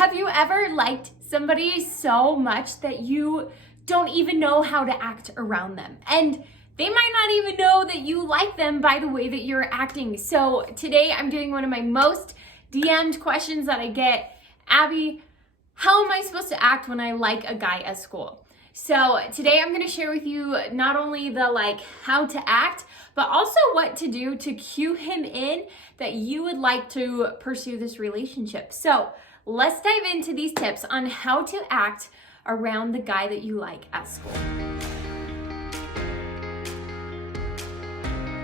Have you ever liked somebody so much that you don't even know how to act around them? And they might not even know that you like them by the way that you're acting. So today I'm doing one of my most DM'd questions that I get. Abby, how am I supposed to act when I like a guy at school? So today I'm going to share with you not only the how to act, but also what to do to cue him in that you would like to pursue this relationship. So let's dive into these tips on how to act around the guy that you like at school.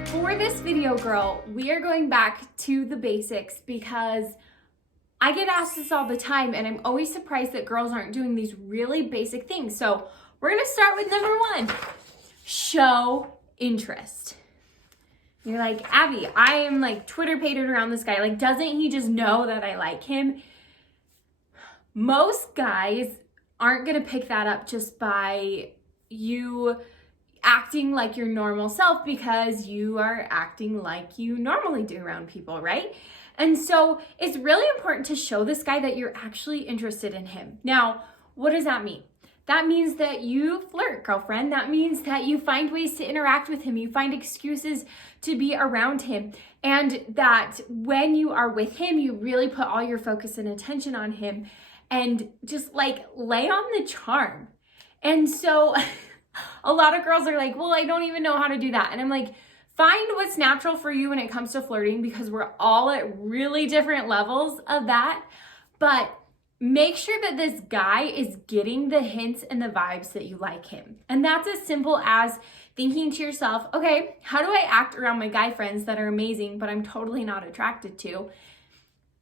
For this video, girl, we are going back to the basics because I get asked this all the time and I'm always surprised that girls aren't doing these really basic things. So we're gonna start with number one, show interest. You're like, Abby, I am Twitter pated around this guy. Doesn't he just know that I like him? Most guys aren't gonna pick that up just by you acting like your normal self because you are acting like you normally do around people, right? And so it's really important to show this guy that you're actually interested in him. Now, what does that mean? That means that you flirt, girlfriend. That means that you find ways to interact with him. You find excuses to be around him. And that when you are with him, you really put all your focus and attention on him and just lay on the charm. And so a lot of girls are like, well, I don't even know how to do that. And I'm like, find what's natural for you when it comes to flirting because we're all at really different levels of that. But make sure that this guy is getting the hints and the vibes that you like him. And that's as simple as thinking to yourself, okay, how do I act around my guy friends that are amazing, but I'm totally not attracted to?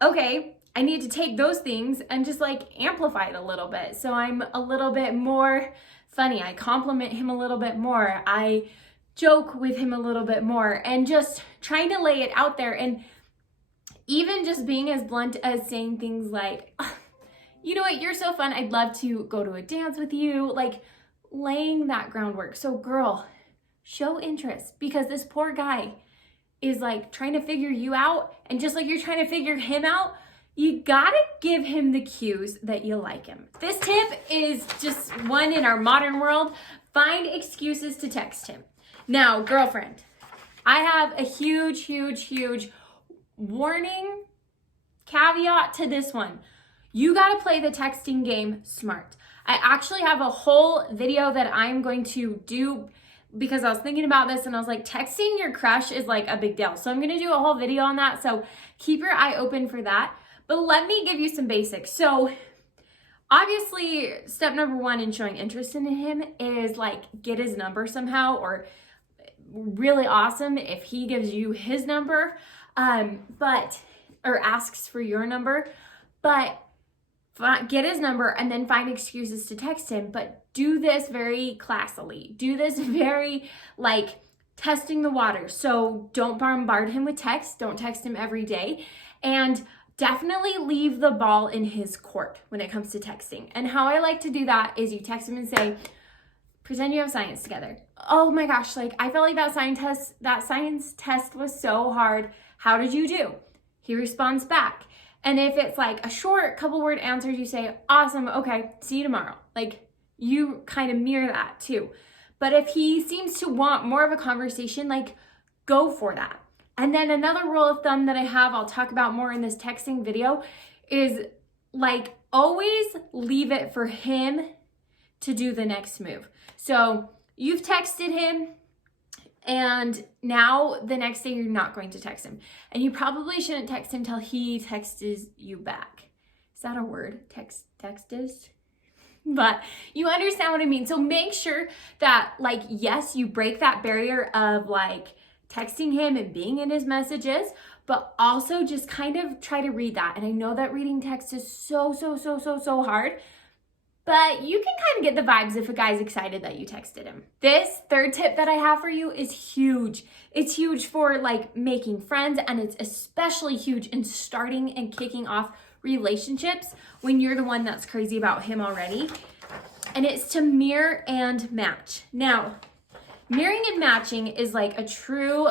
Okay, I need to take those things and just amplify it a little bit. So I'm a little bit more funny. I compliment him a little bit more. I joke with him a little bit more and just trying to lay it out there. And even just being as blunt as saying things like, oh, you know what, you're so fun. I'd love to go to a dance with you. Laying that groundwork. So girl, show interest because this poor guy is trying to figure you out. And just like you're trying to figure him out, you gotta give him the cues that you like him. This tip is just one in our modern world. Find excuses to text him. Now, girlfriend, I have a huge warning caveat to this one. You gotta play the texting game smart. I actually have a whole video that I'm going to do because I was thinking about this and I was like, texting your crush is a big deal. So I'm gonna do a whole video on that. So keep your eye open for that. But let me give you some basics. So obviously step number one in showing interest in him is get his number somehow, or really awesome if he gives you his number, or asks for your number, but get his number and then find excuses to text him. But do this very classily. Do this very testing the water. So don't bombard him with texts. Don't text him every day. And definitely leave the ball in his court when it comes to texting. And how I like to do that is you text him and say, pretend you have science together. Oh my gosh, I felt like that science test was so hard. How did you do? He responds back. And if it's a short couple word answer, you say, awesome, okay, see you tomorrow. You kind of mirror that too. But if he seems to want more of a conversation, go for that. And then another rule of thumb that I have, I'll talk about more in this texting video, is always leave it for him to do the next move. So you've texted him and now the next day you're not going to text him. And you probably shouldn't text him till he texts you back. Is that a word? Text is? But you understand what I mean. So make sure that yes, you break that barrier of texting him and being in his messages, but also just kind of try to read that. And I know that reading text is so hard, but you can kind of get the vibes if a guy's excited that you texted him. This third tip that I have for you is huge. It's huge for making friends, and it's especially huge in starting and kicking off relationships when you're the one that's crazy about him already. And it's to mirror and match. Now, mirroring and matching is a true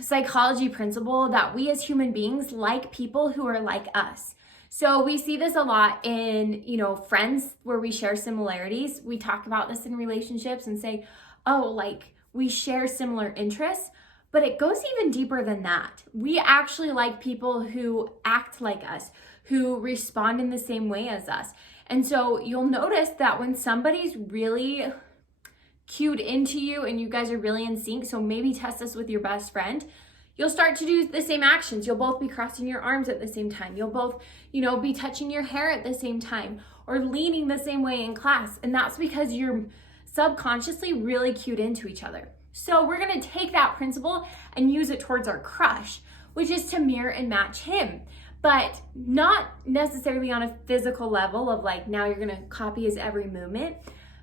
psychology principle that we as human beings like people who are like us. So we see this a lot in, friends where we share similarities. We talk about this in relationships and say, oh, like we share similar interests, but it goes even deeper than that. We actually like people who act like us, who respond in the same way as us. And so you'll notice that when somebody's really cued into you and you guys are really in sync, so maybe test this with your best friend, you'll start to do the same actions. You'll both be crossing your arms at the same time. You'll both, be touching your hair at the same time or leaning the same way in class. And that's because you're subconsciously really cued into each other. So we're gonna take that principle and use it towards our crush, which is to mirror and match him, but not necessarily on a physical level of like, now you're gonna copy his every movement.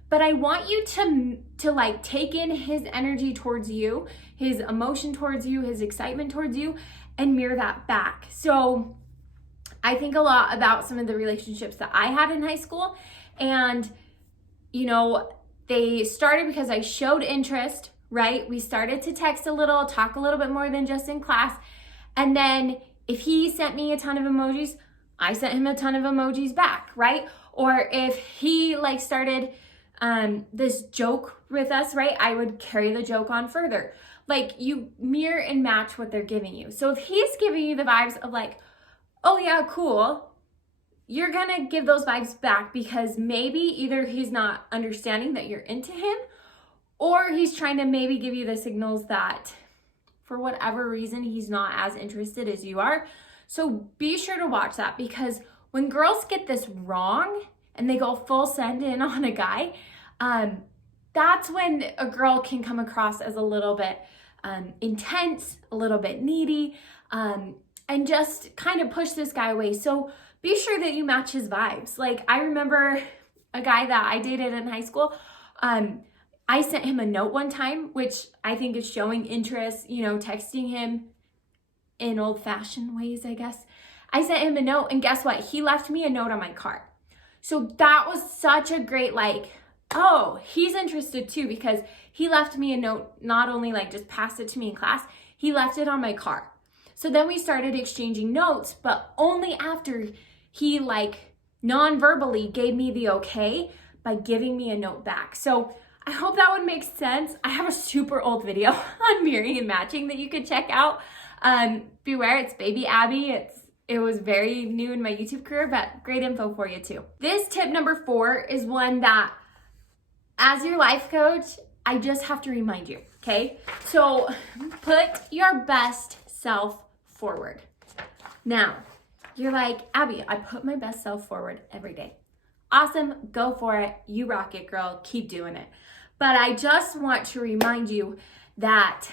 But I want you to like take in his energy towards you, his emotion towards you, his excitement towards you, and mirror that back. So I think a lot about some of the relationships that I had in high school, and they started because I showed interest, right? We started to text a little, talk a little bit more than just in class. And then if he sent me a ton of emojis, I sent him a ton of emojis back, right? Or if he like started this joke with us, right? I would carry the joke on further. Like you mirror and match what they're giving you. So if he's giving you the vibes of like, oh yeah, cool, you're gonna give those vibes back because maybe either he's not understanding that you're into him, or he's trying to maybe give you the signals that for whatever reason, he's not as interested as you are. So be sure to watch that, because when girls get this wrong and they go full send in on a guy, that's when a girl can come across as a little bit intense, a little bit needy, and just kind of push this guy away. So be sure that you match his vibes. Like I remember a guy that I dated in high school, I sent him a note one time, which I think is showing interest, texting him in old-fashioned ways, I guess. I sent him a note, and guess what? He left me a note on my car. So that was such a great, oh, he's interested too, because he left me a note, not only just passed it to me in class, he left it on my car. So then we started exchanging notes, but only after he non-verbally gave me the okay by giving me a note back. So I hope that one makes sense. I have a super old video on mirroring and matching that you could check out. Beware, it's baby Abby. It was very new in my YouTube career, but great info for you too. This tip number 4 is one that, as your life coach, I just have to remind you, okay? So put your best self forward. Now, you're like, Abby, I put my best self forward every day. Awesome, go for it. You rock it, girl. Keep doing it. But I just want to remind you that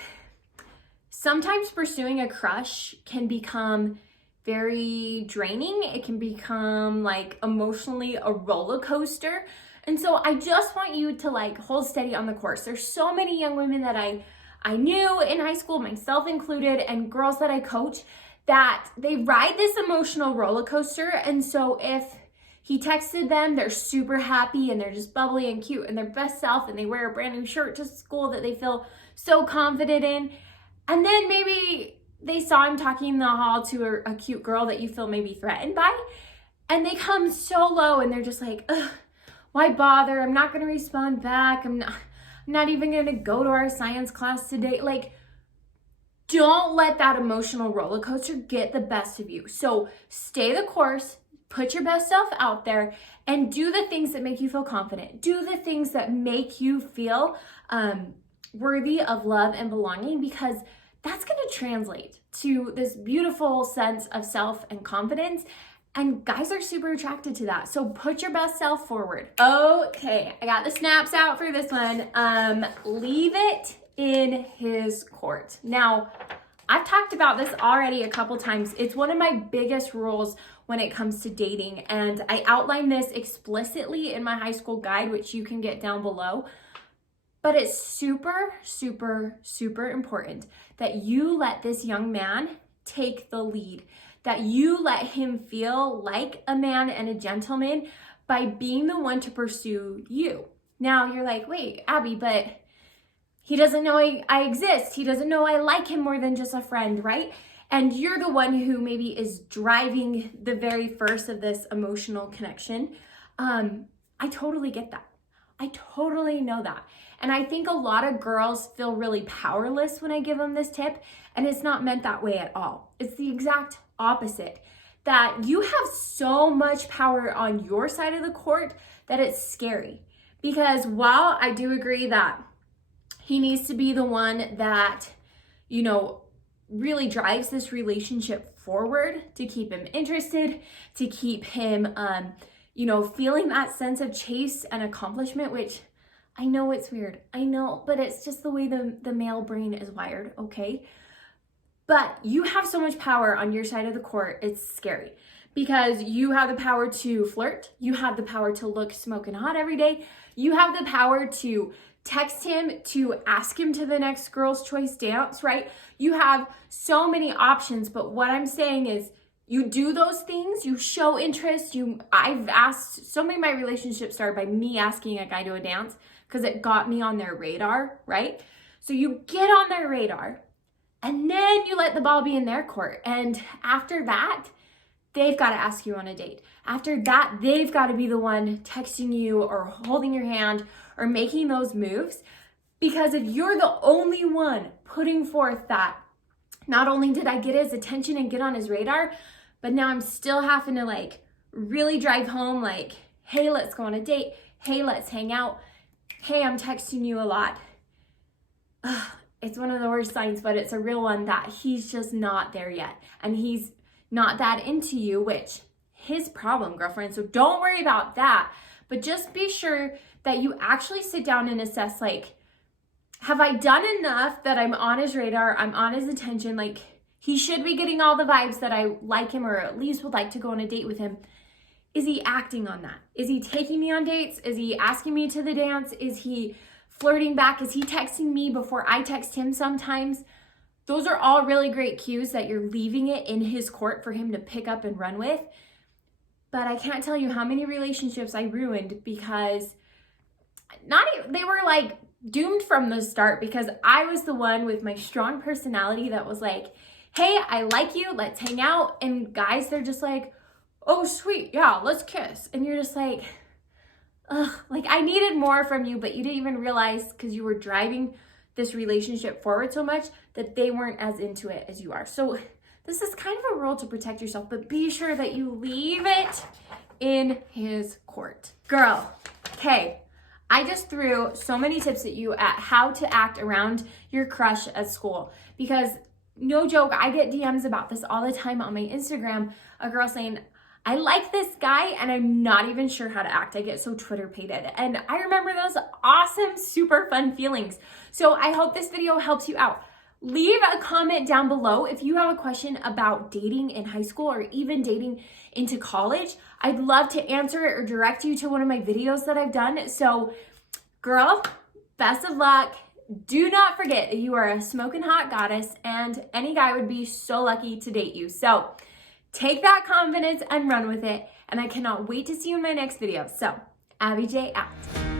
sometimes pursuing a crush can become very draining. It can become emotionally a roller coaster. And so I just want you to hold steady on the course. There's so many young women that I knew in high school, myself included, and girls that I coach, that they ride this emotional roller coaster. And so if he texted them, they're super happy and they're just bubbly and cute and their best self, and they wear a brand new shirt to school that they feel so confident in. And then maybe they saw him talking in the hall to a cute girl that you feel maybe threatened by, and they come so low and they're just like, ugh, why bother? I'm not gonna respond back. I'm not even gonna go to our science class today. Don't let that emotional roller coaster get the best of you. So stay the course, put your best self out there, and do the things that make you feel confident. Do the things that make you feel worthy of love and belonging, because that's gonna translate to this beautiful sense of self and confidence. And guys are super attracted to that. So put your best self forward. Okay, I got the snaps out for this one. Leave it in his court. Now, I've talked about this already a couple times. It's one of my biggest rules when it comes to dating. And I outline this explicitly in my high school guide, which you can get down below. But it's super, super, super important that you let this young man take the lead, that you let him feel like a man and a gentleman by being the one to pursue you. Now you're like, wait, Abby, but he doesn't know I exist. He doesn't know I like him more than just a friend, right? and you're the one who maybe is driving the very first of this emotional connection, I totally get that. I totally know that. And I think a lot of girls feel really powerless when I give them this tip, and it's not meant that way at all. It's the exact opposite, that you have so much power on your side of the court that it's scary. Because while I do agree that he needs to be the one that, you know, really drives this relationship forward, to keep him interested, to keep him, you know, feeling that sense of chase and accomplishment, which I know it's weird. I know, but it's just the way the male brain is wired, okay? But you have so much power on your side of the court, it's scary. Because you have the power to flirt, you have the power to look smoking hot every day, you have the power to text him, to ask him to the next girl's choice dance, right? You have so many options, but what I'm saying is, you do those things, you show interest. I've asked, so many of my relationships started by me asking a guy to a dance because it got me on their radar, right? So you get on their radar and then you let the ball be in their court. And after that, they've got to ask you on a date. After that, they've got to be the one texting you or holding your hand or making those moves. Because if you're the only one putting forth that, not only did I get his attention and get on his radar, but now I'm still having to like really drive home like, hey, let's go on a date. Hey, let's hang out. Hey, I'm texting you a lot. Ugh, it's one of the worst signs, but it's a real one that he's just not there yet. And he's not that into you, which his problem, girlfriend. So don't worry about that. But just be sure that you actually sit down and assess, like, have I done enough that I'm on his radar? I'm on his attention. Like, he should be getting all the vibes that I like him, or at least would like to go on a date with him. Is he acting on that? Is he taking me on dates? Is he asking me to the dance? Is he flirting back? Is he texting me before I text him sometimes? Those are all really great cues that you're leaving it in his court for him to pick up and run with. But I can't tell you how many relationships I ruined because they were like doomed from the start, because I was the one with my strong personality that was like, hey, I like you, let's hang out. And guys, they're just like, oh, sweet, yeah, let's kiss. And you're just like, ugh, like I needed more from you, but you didn't even realize, because you were driving this relationship forward so much, that they weren't as into it as you are. So this is kind of a rule to protect yourself, but be sure that you leave it in his court. Girl, okay, I just threw so many tips at you at how to act around your crush at school, because no joke, I get DMs about this all the time on my Instagram, a girl saying, I like this guy and I'm not even sure how to act. I get so Twitter pated. And I remember those awesome, super fun feelings. So I hope this video helps you out. Leave a comment down below if you have a question about dating in high school or even dating into college. I'd love to answer it or direct you to one of my videos that I've done. So girl, best of luck. Do not forget that you are a smoking hot goddess and any guy would be so lucky to date you. So take that confidence and run with it. And I cannot wait to see you in my next video. So, Abby J out.